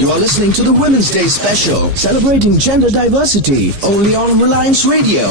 You are listening to the Women's Day special, celebrating gender diversity, only on Reliance Radio.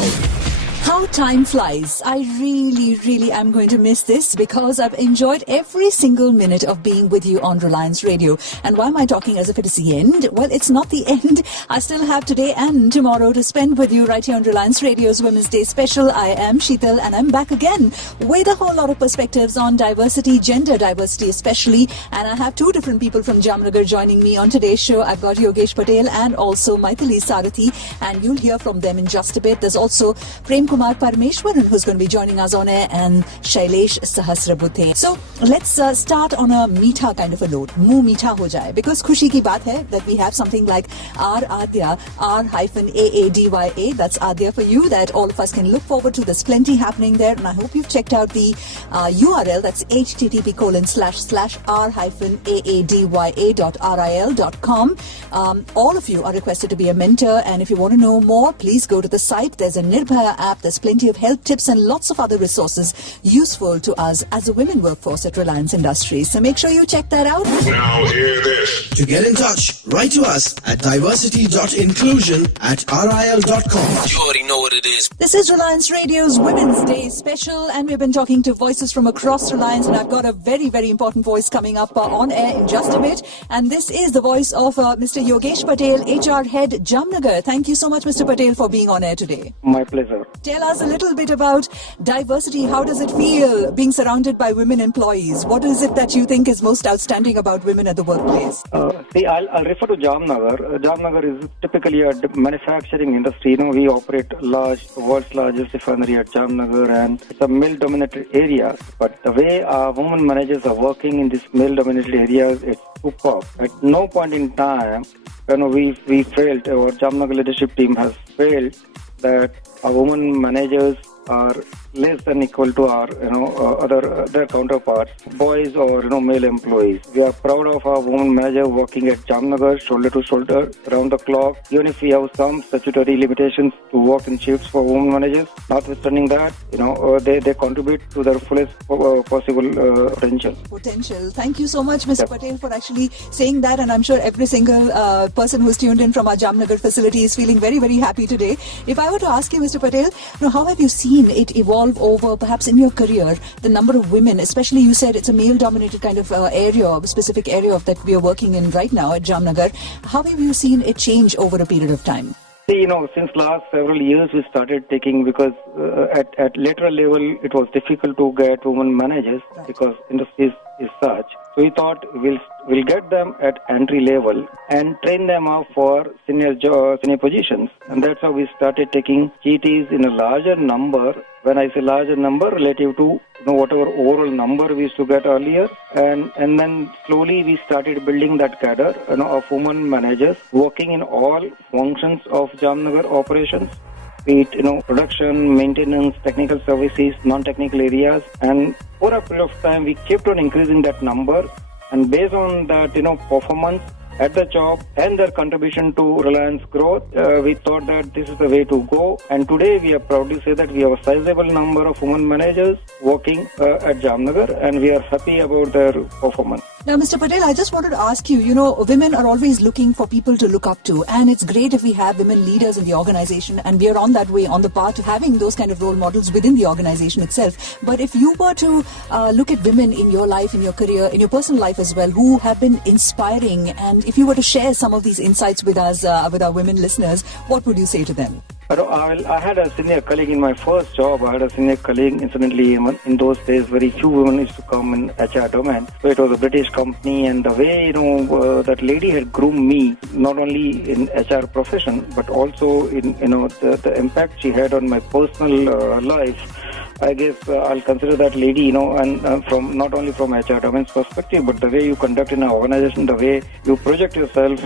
How time flies. I really am going to miss this because I've enjoyed every single minute of being with you on Reliance Radio. And why am I talking as if it is the end? Well, it's not the end. I still have today and tomorrow to spend with you right here on Reliance Radio's Women's Day special. I am Sheetal and I'm back again with a whole lot of perspectives on diversity, gender diversity especially. And I have two different people from Jamnagar joining me on today's show. I've got Yogesh Patel and also Mythili Sarathy, and you'll hear from them in just a bit. There's also Prem, Kumar, Parmeshwaran, who's going to be joining us on air, and Shailesh, Sahasrabudhe. So let's start on a meetha kind of a note. Muh meetha ho jaye. Because khushi ki baat hai that we have something like R-Adya, R-A-A-D-Y-A. That's Adya for you, that all of us can look forward to. There's plenty happening there, and I hope you've checked out the URL. That's http://r-aadya.ril.com. All of you are requested to be a mentor, and if you want to know more, please go to the site. There's a Nirbhaya app. There's plenty of help tips and lots of other resources useful to us as a women workforce at Reliance Industries. So make sure you check that out. Now hear this. To get in touch, write to us at diversity.inclusion@ril.com. You already know what it is. This is Reliance Radio's Women's Day special, and we've been talking to voices from across Reliance, and I've got a very important voice coming up on air in just a bit, and this is the voice of Mr. Yogesh Patel, HR Head, Jamnagar. Thank you so much, Mr. Patel, for being on air today. My pleasure. Tell us a little bit about diversity. How does it feel being surrounded by women employees? What is it that you think is most outstanding about women at the workplace? I'll refer to Jamnagar. Jamnagar is typically a manufacturing industry. We operate world's largest refinery at Jamnagar, and it's a male-dominated area. But the way our women managers are working in these male-dominated areas, it's superb. At no point in time, we failed, our Jamnagar leadership team has failed that our women managers are less than equal to our their counterparts, boys or male employees. We are proud of our women manager working at Jamnagar shoulder to shoulder around the clock, even if we have some statutory limitations to work in shifts for women managers. Notwithstanding that, they contribute to their fullest possible potential. Thank you so much, Mr. Patel, for actually saying that, and I'm sure every single person who's tuned in from our Jamnagar facility is feeling very happy today. If I were to ask you, Mr. Patel, how have you seen it evolve over, perhaps in your career, the number of women, especially you said it's a male-dominated kind of area, specific area that we are working in right now at Jamnagar. How have you seen it change over a period of time? Since last several years we started taking, because at lateral level it was difficult to get women managers, right, because industry is such. So we thought we'll get them at entry level and train them up for senior positions, and that's how we started taking GTs in a larger number. When I say larger number, relative to whatever overall number we used to get earlier, and then slowly we started building that cadre of women managers working in all functions of Jamnagar operations, be it production, maintenance, technical services, non-technical areas, and over a period of time we kept on increasing that number, and based on that performance at the job and their contribution to Reliance growth, we thought that this is the way to go. And today we are proud to say that we have a sizable number of women managers working at Jamnagar, and we are happy about their performance. Now, Mr. Patel, I just wanted to ask you, women are always looking for people to look up to, and it's great if we have women leaders in the organization, and we are on that way, on the path to having those kind of role models within the organization itself. But if you were to look at women in your life, in your career, in your personal life as well, who have been inspiring, and if you were to share some of these insights with us, with our women listeners, what would you say to them? I had a senior colleague in my first job. I had a senior colleague, incidentally, in those days, very few women used to come in HR domain. So it was a British company, and the way, that lady had groomed me, not only in HR profession, but also in, the impact she had on my personal life. I guess I'll consider that lady, and from not only from HR domain's perspective, but the way you conduct in an organization, the way you project yourself,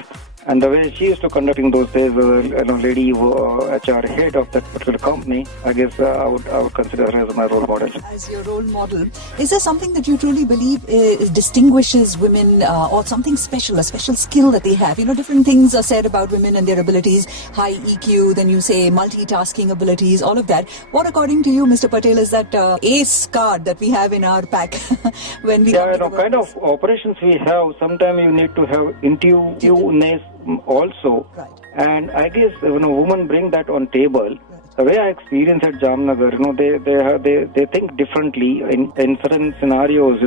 And the way she used to conduct in those days, lady HR head of that particular company, I guess I would consider her as my role model. As your role model. Is there something that you truly believe distinguishes women or something special, a special skill that they have? Different things are said about women and their abilities, high EQ, then you say multitasking abilities, all of that. What, according to you, Mr. Patel, is that ace card that we have in our pack when we... kind of operations we have, sometimes you need to have intuitiveness also. Right. And I guess when a woman bring that on table, the way I experience at Jamnagar, they think differently in certain scenarios.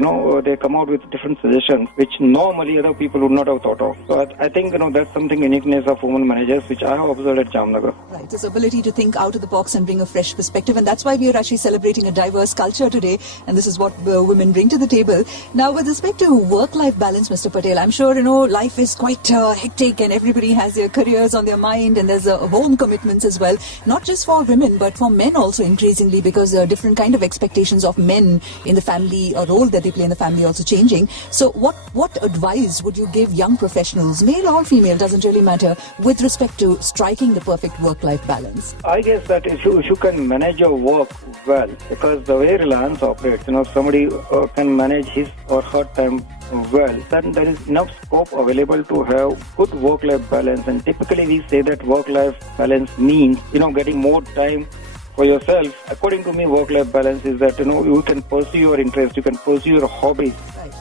They come out with different suggestions which normally other people would not have thought of. So I think that's something uniqueness of women managers which I have observed at Jamnagar. Right, this ability to think out of the box and bring a fresh perspective, and that's why we are actually celebrating a diverse culture today. And this is what women bring to the table. Now, with respect to work-life balance, Mr. Patel, I'm sure life is quite hectic, and everybody has their careers on their mind, and there's home commitments as well. Not just for women, but for men also increasingly, because there are different kind of expectations of men in the family, a role that they play in the family also changing. So what advice would you give young professionals, male or female, doesn't really matter, with respect to striking the perfect work-life balance? I guess that if you can manage your work well, because the way Reliance operates, somebody can manage his or her time well, then there is enough scope available to have good work-life balance. And typically we say that work-life balance means, getting more time for yourself. According to me, work-life balance is that, you can pursue your interests, you can pursue your hobbies,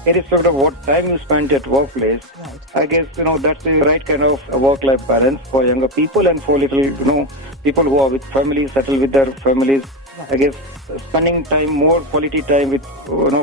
irrespective of what time you spend at workplace. Right. I guess, that's the right kind of work-life balance for younger people and for little, people who are with families, settle with their families. Right. I guess spending more quality time with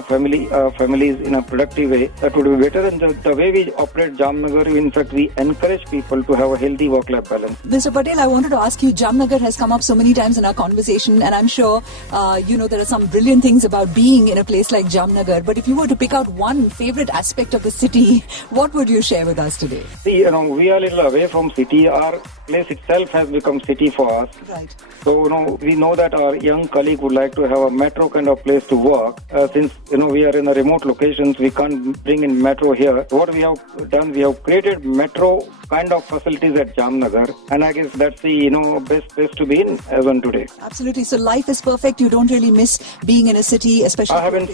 families in a productive way, that would be better. And the way we operate Jamnagar, in fact, we encourage people to have a healthy work-life balance. Mr. Patel, I wanted to ask you, Jamnagar has come up so many times in our conversation, and I'm sure there are some brilliant things about being in a place like Jamnagar. But if you were to pick out one favorite aspect of the city, what would you share with us today? See, we are a little away from city. Our place itself has become city for us. Right. So, we know that our young colleague would like to have a metro kind of place to work. Since, we are in a remote locations, we can't bring in metro here. What we have done, we have created metro kind of facilities at Jamnagar. And I guess that's the, best place to be in as on today. Absolutely. So life is perfect. You don't really miss being in a city, especially... I have been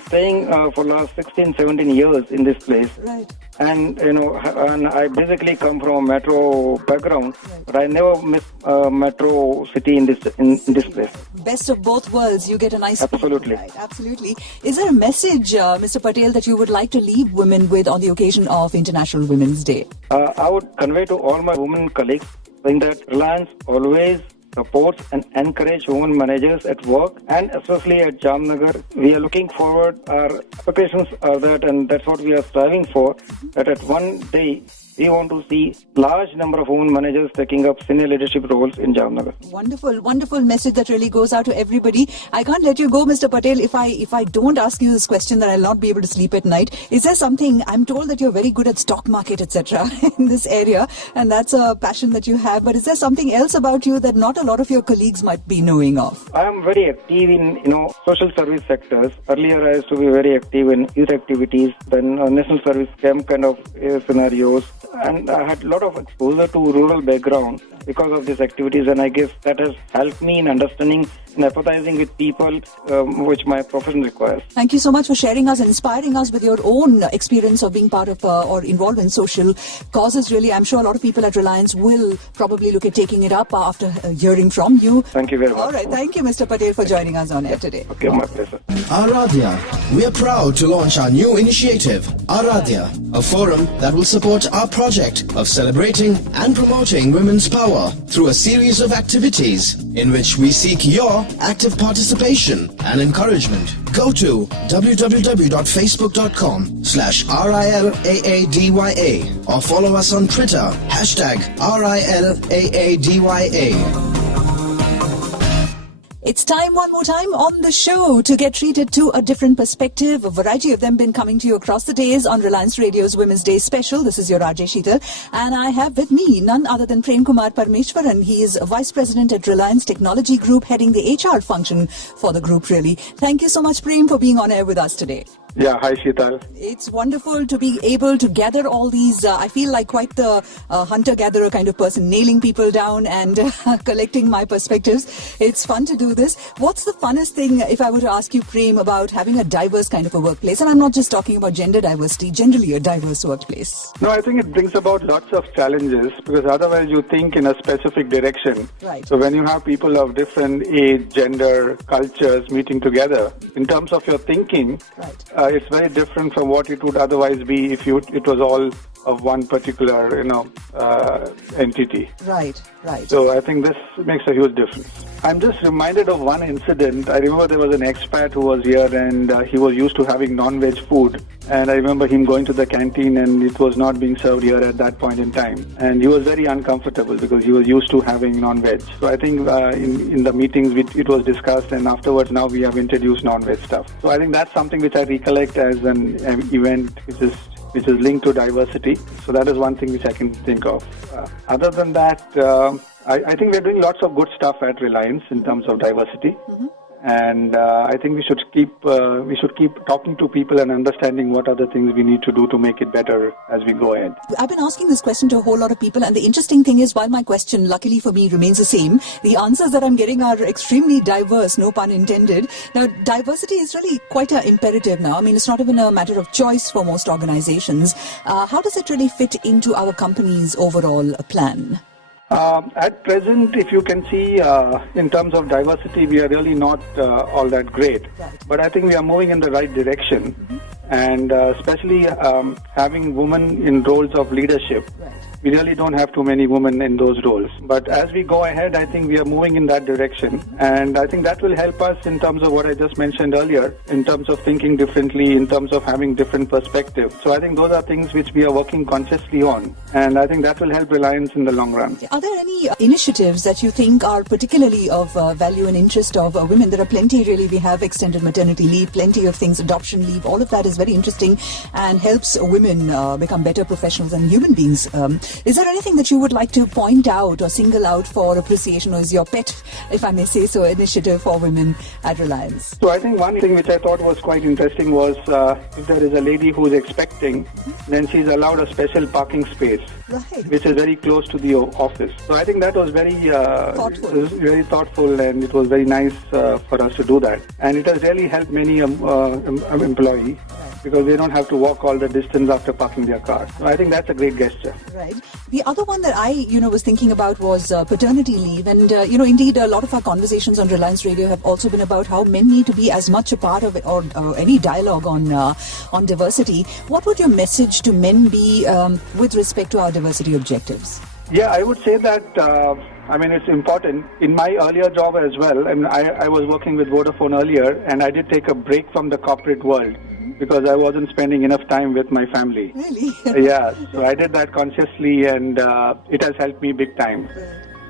staying for last 16, 17 years in this place. Right. And, and I basically come from a metro background, right. But I never miss metro city in this place. Best of both worlds. You get a nice... Absolutely. Right, absolutely. Is there a message, Mr. Patel, that you would like to leave women with on the occasion of International Women's Day? I would convey to all my women colleagues saying that Reliance always supports and encourage women managers at work, and especially at Jamnagar. We are looking forward, our expectations are that, and that's what we are striving for, that at one day we want to see large number of women managers taking up senior leadership roles in Jamnagar. Wonderful, wonderful message that really goes out to everybody. I can't let you go, Mr. Patel, if I don't ask you this question, then I'll not be able to sleep at night. Is there something, I'm told that you're very good at stock market, etc. in this area, and that's a passion that you have, but is there something else about you that not a lot of your colleagues might be knowing of? I am very active in, social service sectors. Earlier I used to be very active in youth activities, then national service camp kind of scenarios. And I had a lot of exposure to rural background because of these activities, and I guess that has helped me in understanding and empathizing with people, which my profession requires. Thank you so much for sharing us and inspiring us with your own experience of being part of or involved in social causes. Really, I'm sure a lot of people at Reliance will probably look at taking it up after hearing from you. Thank you very much. All right, thank you, Mr. Patel, for joining us on air today. Okay, my pleasure. Aradhya, we are proud to launch our new initiative, Aradhya, a forum that will support our project of celebrating and promoting women's power through a series of activities in which we seek your active participation and encouragement. Go to www.facebook.com/RILAADYA or follow us on Twitter, #RILAADYA. It's time, one more time on the show, to get treated to a different perspective. A variety of them been coming to you across the days on Reliance Radio's Women's Day special. This is your RJ Sheetal, and I have with me none other than Prem Kumar Parmeshwaran. He is Vice President at Reliance Technology Group, heading the HR function for the group, really. Thank you so much, Prem, for being on air with us today. Yeah, hi Sheetal. It's wonderful to be able to gather all these. I feel like quite the hunter-gatherer kind of person, nailing people down and collecting my perspectives. It's fun to do this. What's the funnest thing, if I were to ask you, Prem, about having a diverse kind of a workplace? And I'm not just talking about gender diversity, generally a diverse workplace. No, I think it brings about lots of challenges because otherwise you think in a specific direction. Right. So when you have people of different age, gender, cultures meeting together, in terms of your thinking, Right. it's very different from what it would otherwise be if it was all of one particular, entity. Right, right. So I think this makes a huge difference. I'm just reminded of one incident. I remember there was an expat who was here and he was used to having non-veg food. And I remember him going to the canteen and it was not being served here at that point in time. And he was very uncomfortable because he was used to having non-veg. So I think in the meetings it was discussed, and afterwards now we have introduced non-veg stuff. So I think that's something which I recollect as an event which is linked to diversity. So that is one thing which I can think of. Other than that, I think we're doing lots of good stuff at Reliance in terms of diversity. Mm-hmm. And I think we should keep talking to people and understanding what are the things we need to do to make it better as we go ahead. I've been asking this question to a whole lot of people, and the interesting thing is, while my question, luckily for me, remains the same, the answers that I'm getting are extremely diverse, no pun intended. Now, diversity is really quite an imperative now. I mean, it's not even a matter of choice for most organizations. How does it really fit into our company's overall plan? At present, if you can see, in terms of diversity, we are really not all that great. Right. But I think we are moving in the right direction. Mm-hmm. And especially having women in roles of leadership. Right. We really don't have too many women in those roles. But as we go ahead, I think we are moving in that direction. And I think that will help us in terms of what I just mentioned earlier, in terms of thinking differently, in terms of having different perspectives. So I think those are things which we are working consciously on. And I think that will help Reliance in the long run. Are there any initiatives that you think are particularly of value and interest of women? There are plenty, really. We have extended maternity leave, plenty of things, adoption leave. All of that is very interesting and helps women become better professionals and human beings. Is there anything that you would like to point out or single out for appreciation, or is your pet, if I may say so, initiative for women at Reliance? So I think one thing which I thought was quite interesting was if there is a lady who is expecting, then she is allowed a special parking space, Right. which is very close to the office. So I think that was very thoughtful, and it was very nice for us to do that. And it has really helped many employees. Because they don't have to walk all the distance after parking their car. So I think that's a great gesture. Right. The other one that I, was thinking about was paternity leave. And, indeed, a lot of our conversations on Reliance Radio have also been about how men need to be as much a part of it, or any dialogue on diversity. What would your message to men be with respect to our diversity objectives? Yeah, I would say that, it's important. In my earlier job as well, and I was working with Vodafone earlier, and I did take a break from the corporate world because I wasn't spending enough time with my family. Really? Yeah, so I did that consciously, and it has helped me big time.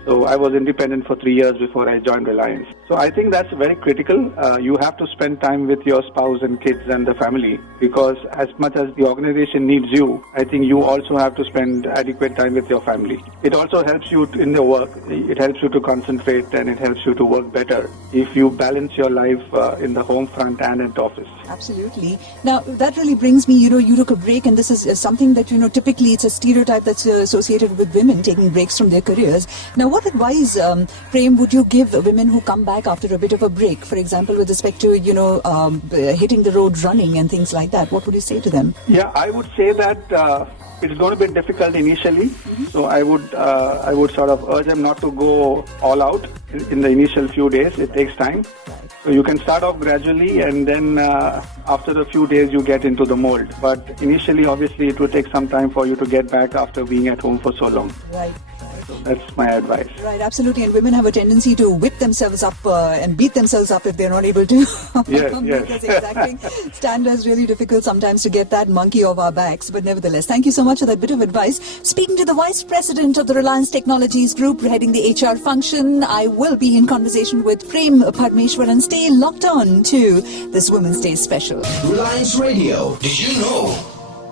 So I was independent for 3 years before I joined Reliance. So I think that's very critical. You have to spend time with your spouse and kids and the family, because as much as the organization needs you, I think you also have to spend adequate time with your family. It also helps you in the work. It helps you to concentrate, and it helps you to work better if you balance your life in the home front and at the office. Absolutely. Now, that really brings me, you took a break, and this is something that, typically it's a stereotype that's associated with women taking breaks from their careers. Now, what advice, Prem, would you give women who come back after a bit of a break, for example, with respect to, hitting the road running and things like that? What would you say to them? Yeah, I would say that it's going to be difficult initially. Mm-hmm. So I would sort of urge them not to go all out in the initial few days. It takes time. So you can start off gradually, and then after a few days you get into the mold. But initially, obviously, it will take some time for you to get back after being at home for so long. Right. So that's my advice. Right, absolutely. And women have a tendency to whip themselves up and beat themselves up if they're not able to. Yes. That's exacting standards. Really difficult sometimes to get that monkey off our backs. But nevertheless, thank you so much for that bit of advice. Speaking to the Vice President of the Reliance Technologies Group, heading the HR function, I will be in conversation with Prem Parmeshwaran. Stay locked on to this Women's Day special. Reliance Radio. Did you know?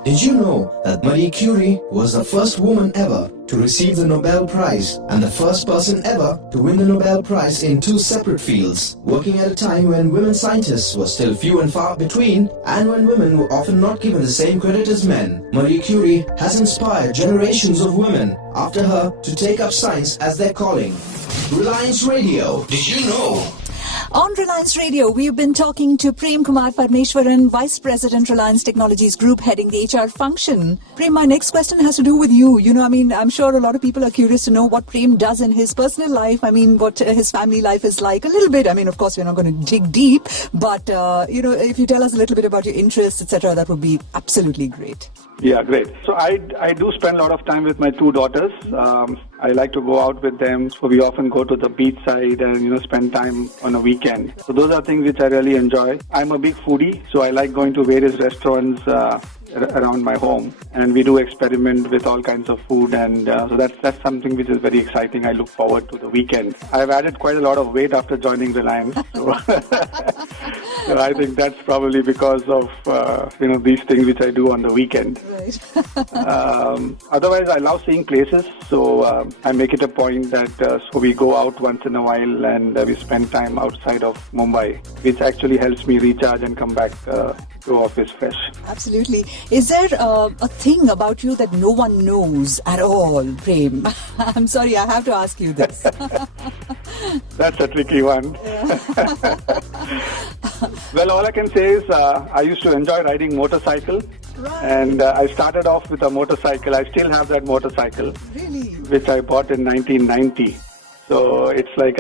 Did you know that Marie Curie was the first woman ever to receive the Nobel Prize and the first person ever to win the Nobel Prize in 2 separate fields, working at a time when women scientists were still few and far between and when women were often not given the same credit as men? Marie Curie has inspired generations of women after her to take up science as their calling. Reliance Radio. Did you know? On Reliance Radio, we've been talking to Prem Kumar Parmeshwaran, Vice President, Reliance Technologies Group, heading the HR function. Prem, my next question has to do with you. I'm sure a lot of people are curious to know what Prem does in his personal life. What his family life is like. A little bit. Of course, we're not going to dig deep. But, if you tell us a little bit about your interests, etc., that would be absolutely great. Yeah, great. So I do spend a lot of time with my 2 daughters. I like to go out with them. So we often go to the beach side and, spend time on a weekend. So those are things which I really enjoy. I'm a big foodie, so I like going to various restaurants around my home, and we do experiment with all kinds of food, and so that's something which is very exciting. I look forward to the weekend. I've added quite a lot of weight after joining Reliance, so, so I think that's probably because of these things which I do on the weekend. Right. Otherwise, I love seeing places, so I make it a point that so we go out once in a while and we spend time outside of Mumbai, which actually helps me recharge and come back to office fresh. Absolutely. Is there a thing about you that no one knows at all, Prem? I'm sorry, I have to ask you this. That's a tricky one. Yeah. Well, all I can say is I used to enjoy riding motorcycle. Right. And I started off with a motorcycle. I still have that motorcycle, Really? which I bought in 1990. So it's like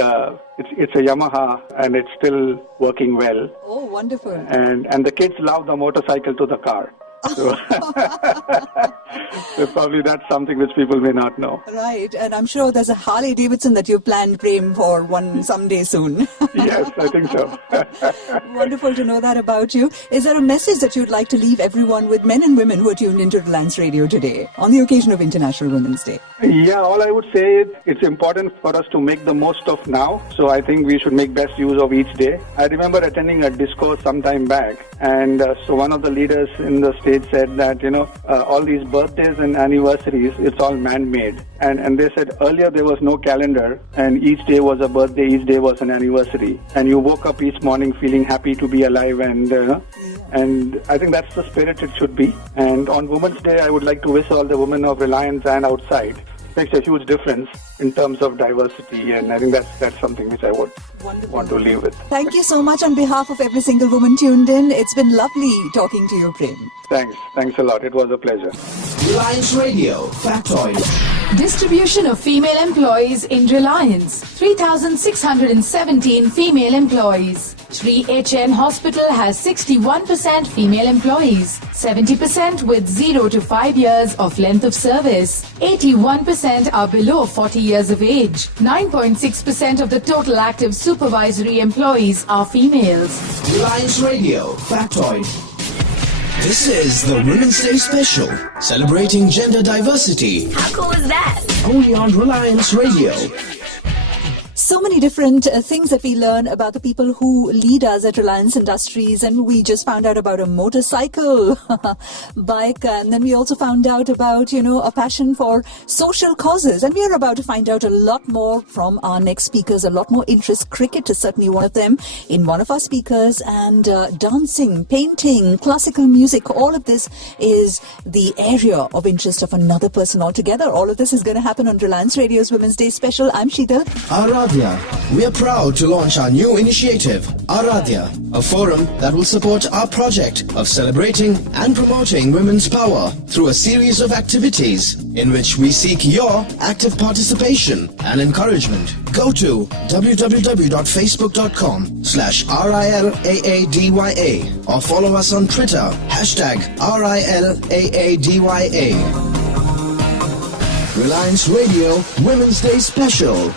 it's a Yamaha, and it's still working well. Oh, wonderful. And the kids love the motorcycle to the car. So, so probably that's something which people may not know. Right, and I'm sure there's a Harley Davidson that you planned, Prem, for someday soon. Yes, I think so. Wonderful to know that about you. Is there a message that you'd like to leave everyone with, men and women who are tuned into Reliance Radio today on the occasion of International Women's Day? Yeah, all I would say is it's important for us to make the most of now. So I think we should make best use of each day. I remember attending a discourse some time back, and so one of the leaders in the state said that, all these birthdays and anniversaries, it's all man-made. And they said earlier there was no calendar, and each day was a birthday, each day was an anniversary. And you woke up each morning feeling happy to be alive, and I think that's the spirit it should be. And on Women's Day, I would like to wish all the women of Reliance and outside. Makes a huge difference in terms of diversity, and I think that's something which I would want to leave with. Thank you so much on behalf of every single woman tuned in. It's been lovely talking to you, Prem. Thanks a lot. It was a pleasure. Reliance Radio, Factoid. Distribution of female employees in Reliance. 3,617 female employees. Shri HN Hospital has 61% female employees. 70% with 0 to 5 years of length of service. 81% are below 40 years of age. 9.6% of the total active supervisory employees are females. Reliance Radio, Factoid. This is the Women's Day special, celebrating gender diversity. How cool is that? Only on Reliance Radio. So many different things that we learn about the people who lead us at Reliance Industries, and we just found out about a motorcycle bike, and then we also found out about, a passion for social causes, and we are about to find out a lot more from our next speakers, a lot more interest. Cricket is certainly one of them in one of our speakers, and dancing, painting, classical music, all of this is the area of interest of another person altogether. All of this is going to happen on Reliance Radio's Women's Day special. I'm Sheetal. Aradhya. We are proud to launch our new initiative, Aradhya, a forum that will support our project of celebrating and promoting women's power through a series of activities in which we seek your active participation and encouragement. Go to www.facebook.com/RILAADYA or follow us on Twitter, #RILAADYA. Reliance Radio Women's Day Special.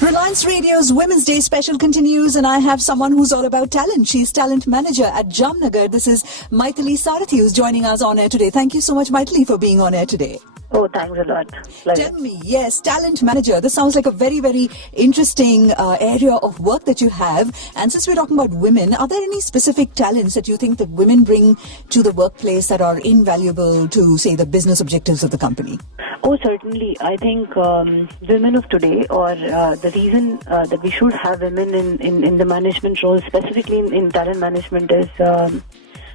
Reliance Radio's Women's Day special continues, and I have someone who's all about talent. She's talent manager at Jamnagar. This is Mythili Sarathy, who's joining us on air today. Thank you so much, Mythili, for being on air today. Oh, thanks a lot. Pleasure. Tell me, yes, talent manager. This sounds like a very, very interesting area of work that you have. And since we're talking about women, are there any specific talents that you think that women bring to the workplace that are invaluable to, say, the business objectives of the company? Oh, certainly. I think women of today, or the reason that we should have women in the management roles, specifically in talent management, is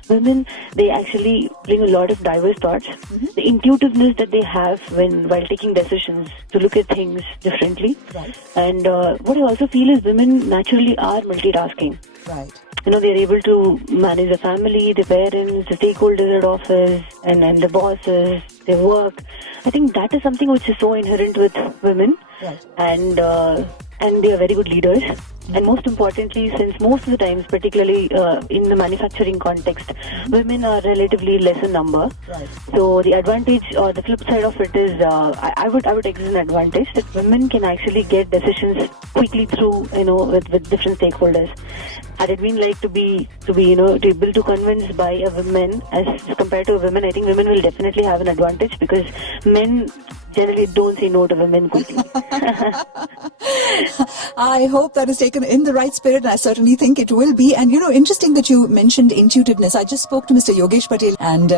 women, they actually bring a lot of diverse thoughts. Mm-hmm. The intuitiveness that they have while taking decisions to look at things differently. Right. And what I also feel is women naturally are multitasking. Right. They're able to manage the family, the parents, the stakeholders at office, and the bosses, their work. I think that is something which is so inherent with women. Right. And they are very good leaders. And most importantly, since most of the times, particularly in the manufacturing context, women are relatively less in number. Right. So the advantage or the flip side of it is, I would exert an advantage that women can actually get decisions quickly through, with different stakeholders. Had it been like to be able to convince by a woman as compared to a woman, I think women will definitely have an advantage because men generally don't say no to women quickly. I hope that is taken in the right spirit, and I certainly think it will be. And, interesting that you mentioned intuitiveness. I just spoke to Mr. Yogesh Patel, and,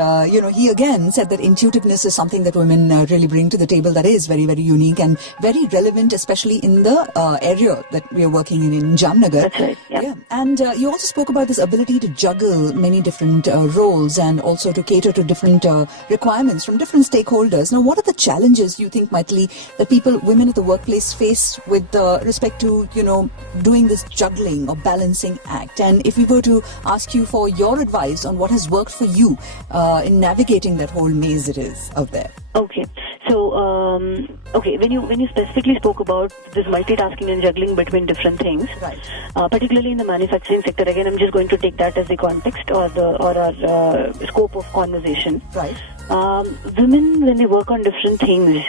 he again said that intuitiveness is something that women really bring to the table that is very, very unique and very relevant, especially in the area that we are working in Jamnagar. That's right, yeah. And you also spoke about this ability to juggle many different roles and also to cater to different requirements from different stakeholders. Now, what are the challenges you think, Mythili, that women at the workplace face with respect to, doing this juggling or balancing act? And if we were to ask you for your advice on what has worked for you in navigating that whole maze it is out there. Okay. So, when you specifically spoke about this multitasking and juggling between different things, right. Particularly in the manufacturing sector, again, I'm just going to take that as the context or our scope of conversation. Right. Women, when they work on different things,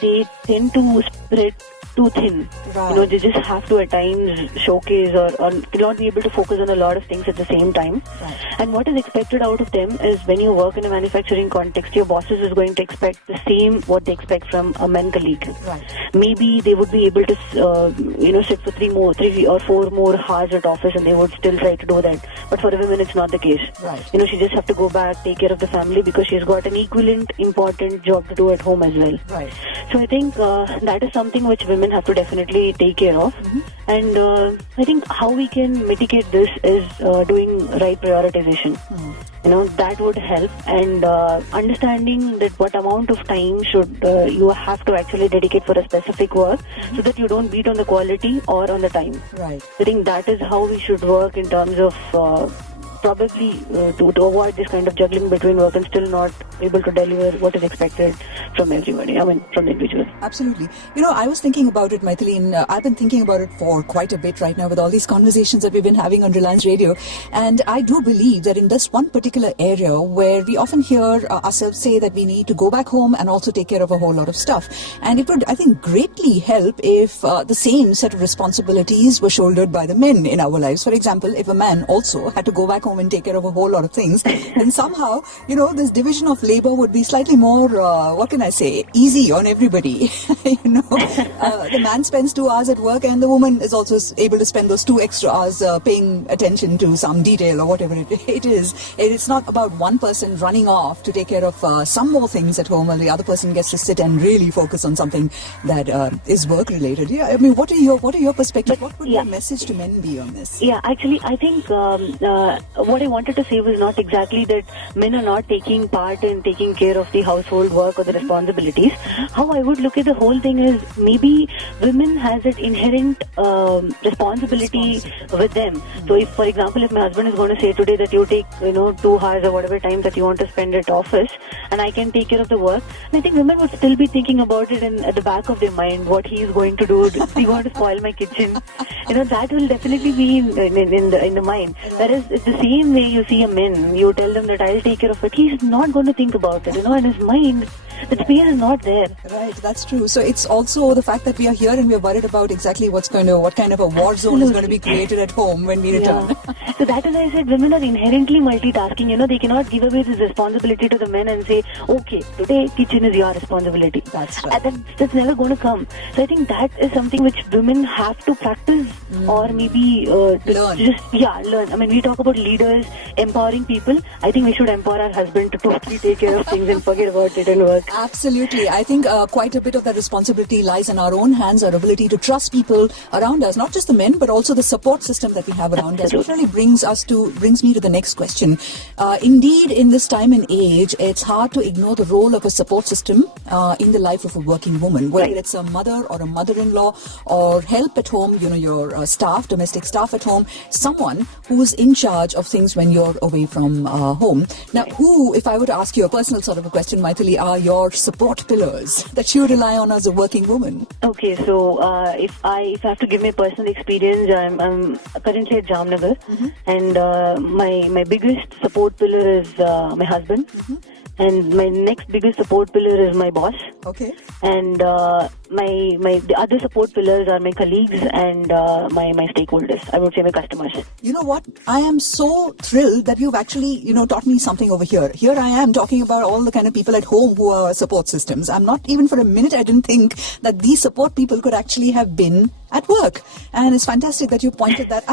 they tend to spread too thin. Right. They just have to at times showcase or not be able to focus on a lot of things at the same time. Right. And what is expected out of them is when you work in a manufacturing context, your bosses is going to expect the same what they expect from a men colleague. Right. Maybe they would be able to sit for 3 or 4 more hours at office and they would still try to do that. But for a woman, it's not the case. Right. She just have to go back, take care of the family because she's got an equivalent important job to do at home as well. Right. So I think that is something which women have to definitely take care of. Mm-hmm. And I think how we can mitigate this is doing right prioritization. Mm-hmm. That would help, and understanding that what amount of time should you have to actually dedicate for a specific work, so that you don't beat on the quality or on the time. Right. I think that is how we should work in terms of probably to avoid this kind of juggling between work and still not able to deliver what is expected from everybody, from the individual. Absolutely. I was thinking about it, Mythili, and I've been thinking about it for quite a bit right now with all these conversations that we've been having on Reliance Radio. And I do believe that in this one particular area where we often hear ourselves say that we need to go back home and also take care of a whole lot of stuff. And it would, I think, greatly help if the same set of responsibilities were shouldered by the men in our lives. For example, if a man also had to go back home and take care of a whole lot of things, then somehow, this division of labor would be slightly more, easy on everybody. The man spends 2 hours at work and the woman is also able to spend those 2 extra hours paying attention to some detail or whatever it is. It's not about one person running off to take care of some more things at home while the other person gets to sit and really focus on something that is work related. Yeah, I mean, what are your perspectives? What would your message to men be on this? Yeah, actually, I think what I wanted to say was not exactly that men are not taking part in taking care of the household work or the responsibilities. How I would look at the whole thing is maybe women has that inherent responsibility with them. So if, for example, if my husband is going to say today that you take 2 hours or whatever time that you want to spend at office and I can take care of the work, I think women would still be thinking about it at the back of their mind, what he is going to do. Is he going to spoil my kitchen? That will definitely be in the mind. Whereas it's the same way you see a man, you tell them that I'll take care of it, he's not going to think about it. In his mind, that space is not there. Right, that's true. So it's also the fact that we are here and we are worried about exactly what kind of a war zone is going to be created at home when we return. Yeah. So that is why I said women are inherently multitasking. They cannot give away this responsibility to the men and say, okay, today kitchen is your responsibility. That's right. That's never going to come. So I think that is something which women have to practice or maybe learn. Learn. I mean, we talk about leaders empowering people. I think we should empower our husband to totally take care of things and forget about it and work. Absolutely. I think quite a bit of that responsibility lies in our own hands, our ability to trust people around us, not just the men, but also the support system that we have around us, which really brings me to the next question. Indeed, in this time and age, it's hard to ignore the role of a support system in the life of a working woman, whether it's a mother or a mother-in-law or help at home, your staff, domestic staff at home, someone who's in charge of things when you're away from home. Now, who, if I were to ask you a personal sort of a question, Mythili, are your support pillars that you rely on as a working woman? Okay, so if I have to give my personal experience, I'm currently at Jamnagar, and my biggest support pillar is my husband, and my next biggest support pillar is my boss. Okay. And the other support pillars are my colleagues and my stakeholders. I would say my customers. You know what? I am so thrilled that you've actually, taught me something over here. Here I am talking about all the kind of people at home who are support systems. I'm not even for a minute, I didn't think that these support people could actually have been at work. And it's fantastic that you pointed that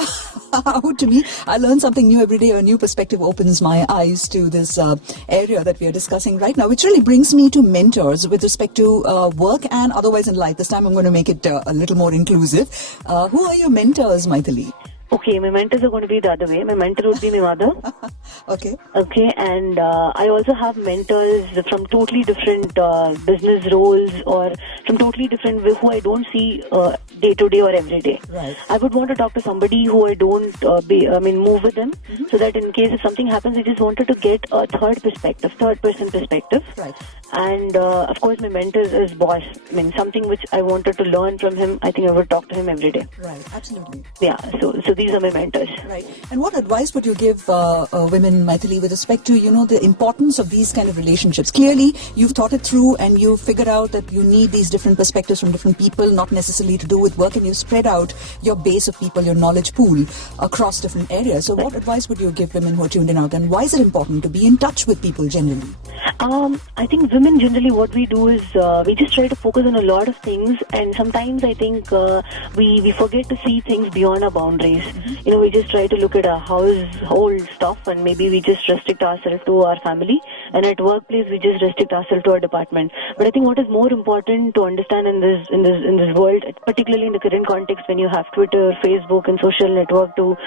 out to me. I learn something new every day. A new perspective opens my eyes to this area that we are discussing right now, which really brings me to mentors with respect to work and otherwise in life. This time I'm going to make it a little more inclusive. Who are your mentors, Mythili? Okay, my mentors are going to be the other way. My mentor would be my mother. Okay. Okay, and I also have mentors from totally different business roles or from totally different who I don't see day to day or every day. Right. I would want to talk to somebody who I don't move with them, so that in case if something happens, I just wanted to get a third person perspective. Right. And of course, my mentor is boss. I mean, something which I wanted to learn from him. I think I would talk to him every day. Right. Absolutely. Yeah. So these are my mentors. Right. And what advice would you give women, Mythili, with respect to, the importance of these kind of relationships? Clearly, you've thought it through and you've figured out that you need these different perspectives from different people, not necessarily to do with work, and you've spread out your base of people, your knowledge pool across different areas. So what advice would you give women who are tuned in out, and why is it important to be in touch with people generally? I think women generally, what we do is we just try to focus on a lot of things, and sometimes I think we forget to see things beyond our boundaries. We just try to look at our household stuff, and maybe we just restrict ourselves to our family, and at workplace we just restrict ourselves to our department. But I think what is more important to understand in this world, particularly in the current context when you have Twitter, Facebook, and social network to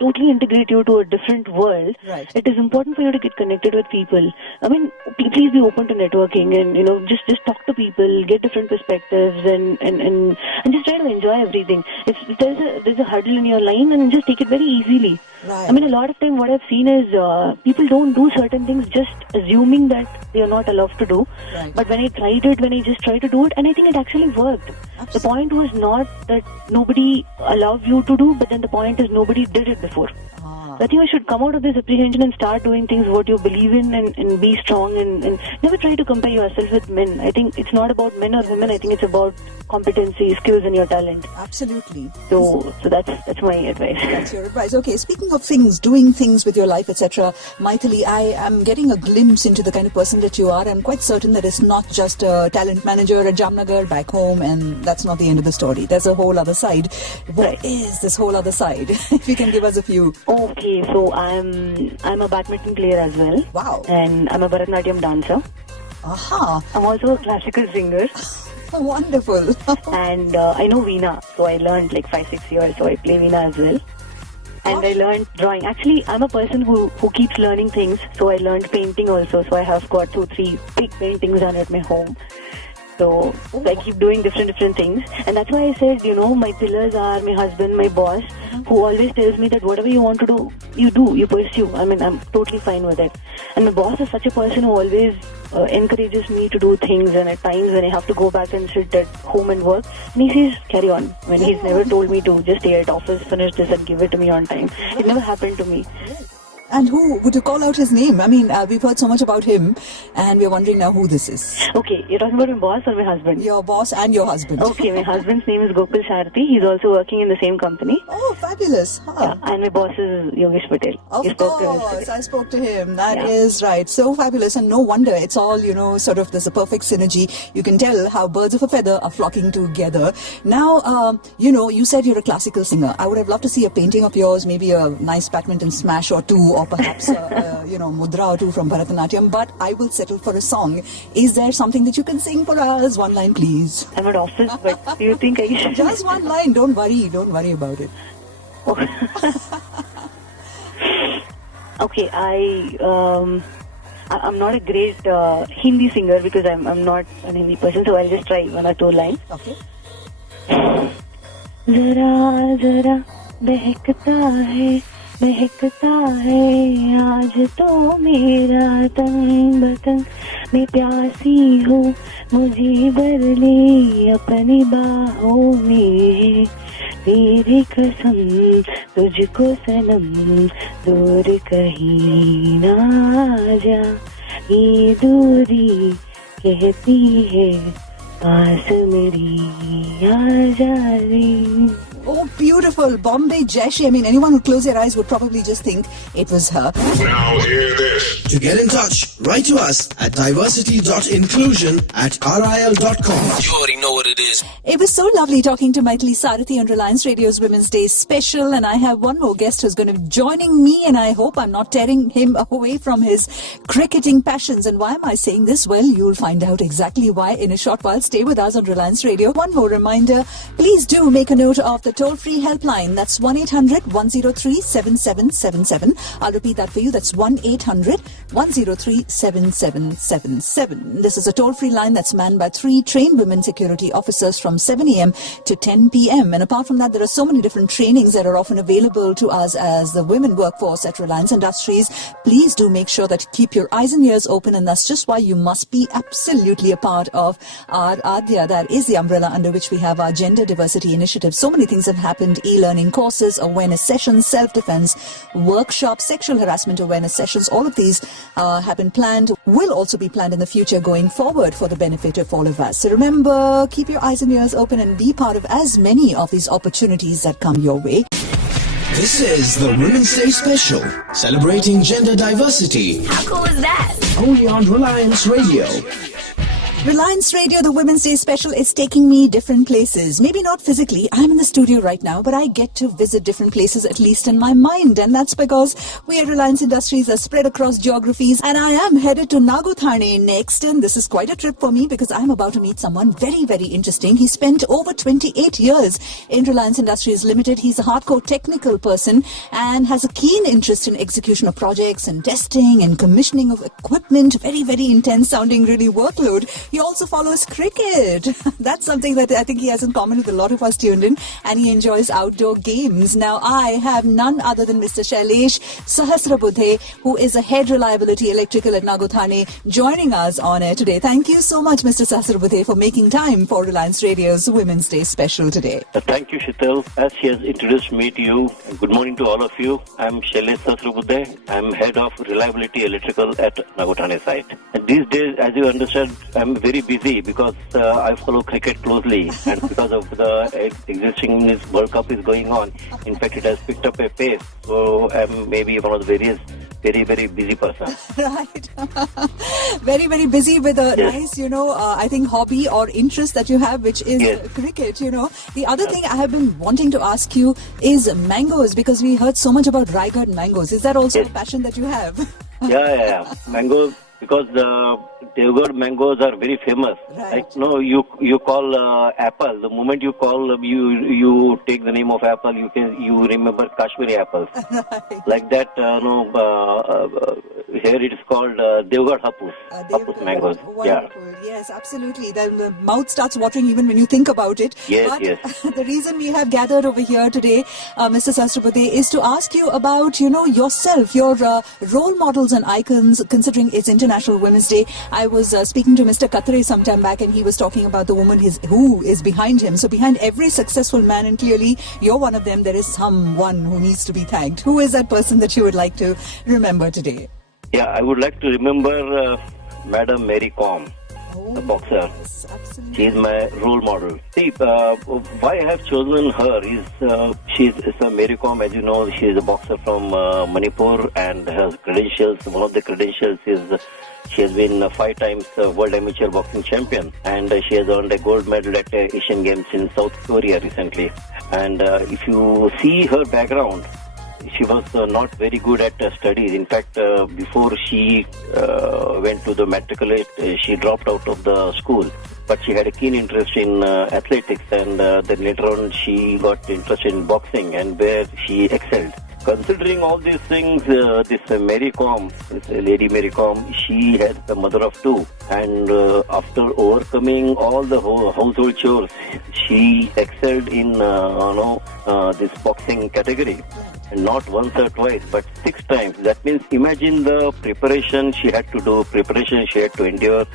totally integrate you to a different world, right. It is important for you to get connected with people. I mean, please be open to networking and just talk to people, get different perspectives, and just try to enjoy everything. If there's a hurdle in your line, and just take it very easily. Right. I mean, a lot of time what I've seen is people don't do certain things just assuming that they are not allowed to do. Right. But when I just tried to do it, and I think it actually worked. Absolutely. The point was not that nobody allowed you to do, but then the point is nobody did it before. So I think we should come out of this apprehension and start doing things what you believe in, and be strong, and never try to compare yourself with men. I think it's not about men or women. I think it's about competency, skills, and your talent. Absolutely. So that's my advice. That's your advice. Okay, speaking of things, doing things with your life, etc., Mythili, I am getting a glimpse into the kind of person that you are. I'm quite certain that it's not just a talent manager at Jamnagar back home, and that's not the end of the story. There's a whole other side. What is this whole other side? If you can give us a few. Okay, so I'm a badminton player as well. Wow. And I'm a Bharatanatyam dancer. Aha. I'm also a classical singer. Wonderful. And I know Veena, so I learned like 5-6 years, so I play Veena as well. And I learned drawing. Actually, I'm a person who keeps learning things, so I learned painting also. So I have got 2-3 big paintings done at my home. So I keep doing different things. And that's why I said, my pillars are my husband, my boss, who always tells me that whatever you want to do, you pursue. I mean, I'm totally fine with it. And my boss is such a person who always encourages me to do things, and at times when I have to go back and sit at home and work, and he says, carry on. When he's never told me to just stay at office, finish this and give it to me on time. It never happened to me. And who would you call out his name? I mean, we've heard so much about him, and we're wondering now who this is. Okay, you're talking about my boss or my husband? Your boss and your husband. Okay, my husband's name is Sarathy. He's also working in the same company. Oh, fabulous. Huh. Yeah, and my boss is Yogesh Patel. Of course, I spoke to him. That is right. So fabulous, and no wonder. It's all, sort of, there's a perfect synergy. You can tell how birds of a feather are flocking together. Now, you said you're a classical singer. I would have loved to see a painting of yours, maybe a nice badminton smash or two, or perhaps, mudra or two from Bharatanatyam, but I will settle for a song. Is there something that you can sing for us? One line, please. I'm at office, but do you think I should? Just one line. Don't worry about it. Okay, I'm not a great Hindi singer because I'm not an Hindi person, so I'll just try one or two lines. Okay. Zara zara behkta hai aaj to mera tang batang मैं प्यासी हूँ मुझे भर ले अपनी बाहों में तेरी कसम तुझको सनम दूर कहीं ना जा ये दूरी कहती है पास मेरी आ जा रे. Oh, beautiful. Bombay Jeshi. I mean, anyone who close their eyes would probably just think it was her. Now hear this. To get in touch, write to us at diversity.inclusion@ril.com. You already know what it is. It was so lovely talking to Mythili Sarathy on Reliance Radio's Women's Day special, and I have one more guest who's going to be joining me, and I hope I'm not tearing him away from his cricketing passions. And why am I saying this? Well, you'll find out exactly why in a short while. Stay with us on Reliance Radio. One more reminder, please do make a note of the toll-free helpline. That's 1-800-103-7777. I'll repeat that for you. That's 1-800-103-7777. This is a toll-free line that's manned by 3 trained women security officers from 7 a.m. to 10 p.m. And apart from that, there are so many different trainings that are often available to us as the women workforce at Reliance Industries. Please do make sure that you keep your eyes and ears open, and that's just why you must be absolutely a part of our ADYA. That is the umbrella under which we have our gender diversity initiative. So many things have happened: e-learning courses, awareness sessions, self-defense workshops, sexual harassment awareness sessions. All of these have been planned, will also be planned in the future going forward for the benefit of all of us. So remember, keep your eyes and ears open and be part of as many of these opportunities that come your way. This is the Women's Day Special, celebrating gender diversity. How cool is that? Only on Reliance Radio. Reliance Radio, the Women's Day Special, is taking me different places. Maybe not physically. I'm in the studio right now, but I get to visit different places, at least in my mind. And that's because we at Reliance Industries are spread across geographies. And I am headed to Nagothane next. And this is quite a trip for me because I'm about to meet someone very, very interesting. He spent over 28 years in Reliance Industries Limited. He's a hardcore technical person and has a keen interest in execution of projects and testing and commissioning of equipment. Very, very intense sounding, really workload. He also follows cricket. That's something that I think he has in common with a lot of us tuned in, and he enjoys outdoor games. Now, I have none other than Mr. Shailesh Sahasrabudhe, who is a head reliability electrical at Nagothane, joining us on air today. Thank you so much, Mr. Sahasrabudhe, for making time for Reliance Radio's Women's Day Special today. Thank you, Sheetal. As she has introduced me to you, good morning to all of you. I'm Shailesh Sahasrabudhe. I'm head of reliability electrical at Nagothane site. And these days, as you understand, I'm very busy because I follow cricket closely, and because of the existing World Cup is going on. In fact, it has picked up a pace, so I'm maybe one of the very, very busy person. Right. Very, very busy with a nice, I think hobby or interest that you have, which is cricket, The other thing I have been wanting to ask you is mangoes, because we heard so much about Raigad mangoes. Is that also a passion that you have? Yeah. Mangoes, because the Devgarh mangoes are very famous. Right. Like, you call apple. The moment you call, you take the name of apple, you remember Kashmiri apples. Right. Like that, here it is called Devgarh Hapus. Hapus mangoes. Wonderful. Yeah. Yes, absolutely. The mouth starts watering even when you think about it. Yes, but yes. The reason we have gathered over here today, Mr. Sahasrabudhe, is to ask you about, yourself, your role models and icons, considering it's International Women's Day. I was speaking to Mr. Katre some time back, and he was talking about the woman who is behind him. So behind every successful man, and clearly you're one of them, there is someone who needs to be thanked. Who is that person that you would like to remember today? Yeah, I would like to remember Madam Mary Kom, the boxer. Yes, absolutely. She is my role model. See, why I have chosen her is she's Mary Kom, as you know, she is a boxer from Manipur, and her credentials, one of the credentials is she has been 5 times World Amateur Boxing Champion, and she has earned a gold medal at Asian Games in South Korea recently. And if you see her background, she was not very good at studies. In fact, before she went to the matriculate, she dropped out of the school. But she had a keen interest in athletics, and then later on she got interested in boxing, and where she excelled. Considering all these things, this Mary Kom, this Lady Mary Kom, she has the mother of 2. And after overcoming all the household chores, she excelled in this boxing category. And not once or twice, but 6 times. That means imagine the preparation she had to do, preparation she had to endure,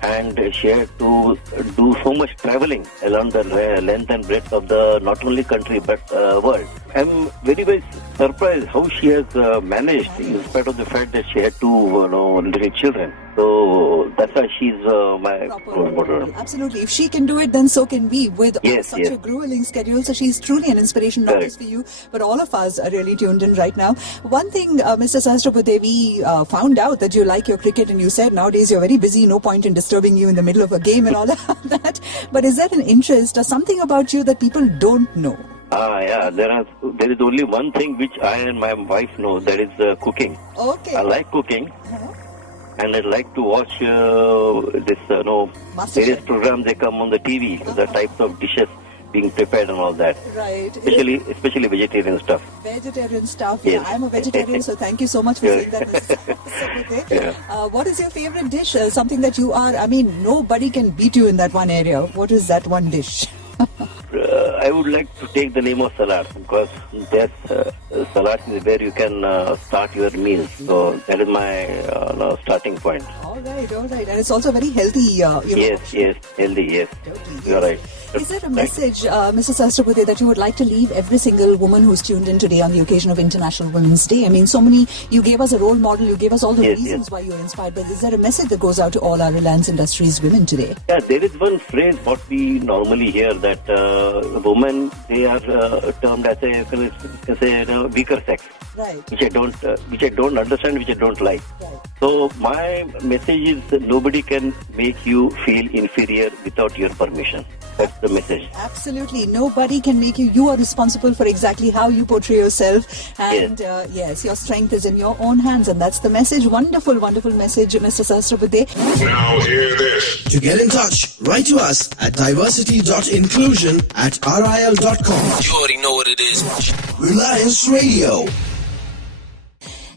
and she had to do so much traveling along the length and breadth of the not only country but world. I'm very, very surprised how she has managed, in spite of the fact that she had 2 little children. So that's why she's my role model. Absolutely. If she can do it, then so can we, with such yes. a grueling schedule. So she's truly an inspiration, not just for you, but all of us are really tuned in right now. One thing, Mr. Sahasrabudhe, we found out that you like your cricket, and you said nowadays you're very busy, no point in disturbing you in the middle of a game and all that. But is there an interest or something about you that people don't know? Yeah, there is only one thing which I and my wife know, that is cooking. Okay. I like cooking. And I like to watch various programs they come on the TV, the types of dishes being prepared and all that. Right. Especially vegetarian stuff. Vegetarian stuff. Yes. Yeah, I'm a vegetarian, so thank you so much for saying that. What is your favorite dish? Something that you are, nobody can beat you in that one area. What is that one dish? I would like to take the name of salad, because that salad is where you can start your meal. So that is my starting point. All right. And it's also very healthy. Yes, healthy, yes. Totally, You're right. Is there a message, Mr. Sahasrabudhe, that you would like to leave every single woman who's tuned in today on the occasion of International Women's Day? You gave us a role model, you gave us all the reasons why you're inspired, but is there a message that goes out to all our Reliance Industries women today? Yeah, there is one phrase what we normally hear, that women, they are termed as a weaker sex. Right. Which I don't understand, which I don't like. Right. So my message is that nobody can make you feel inferior without your permission. That's the message. Absolutely. Nobody can make you. You are responsible for exactly how you portray yourself. And yes, your strength is in your own hands. And that's the message. Wonderful, wonderful message, Mr. Sahasrabudhe. Now hear this. To get in touch, write to us at diversity.inclusion@ril.com. You already know what it is. Reliance Radio.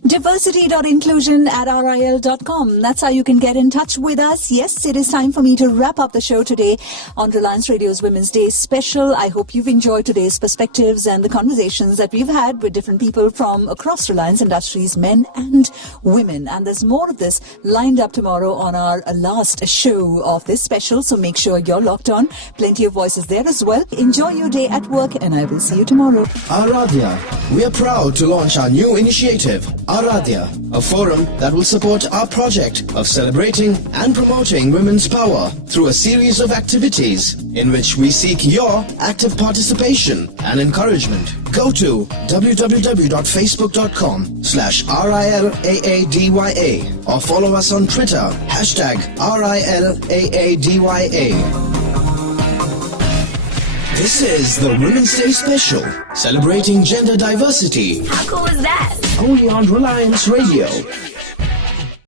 Diversity.inclusion@ril.com. That's how you can get in touch with us. Yes, it is time for me to wrap up the show today on Reliance Radio's Women's Day special. I hope you've enjoyed today's perspectives and the conversations that we've had with different people from across Reliance Industries, men and women. And there's more of this lined up tomorrow on our last show of this special. So make sure you're locked on. Plenty of voices there as well. Enjoy your day at work, and I will see you tomorrow. Aradhya. We are proud to launch our new initiative, Aradhya, a forum that will support our project of celebrating and promoting women's power through a series of activities in which we seek your active participation and encouragement. Go to www.facebook.com/RILAADYA or follow us on Twitter, #RILAADYA. This is the Women's Day special, celebrating gender diversity. How cool is that? Only on Reliance Radio.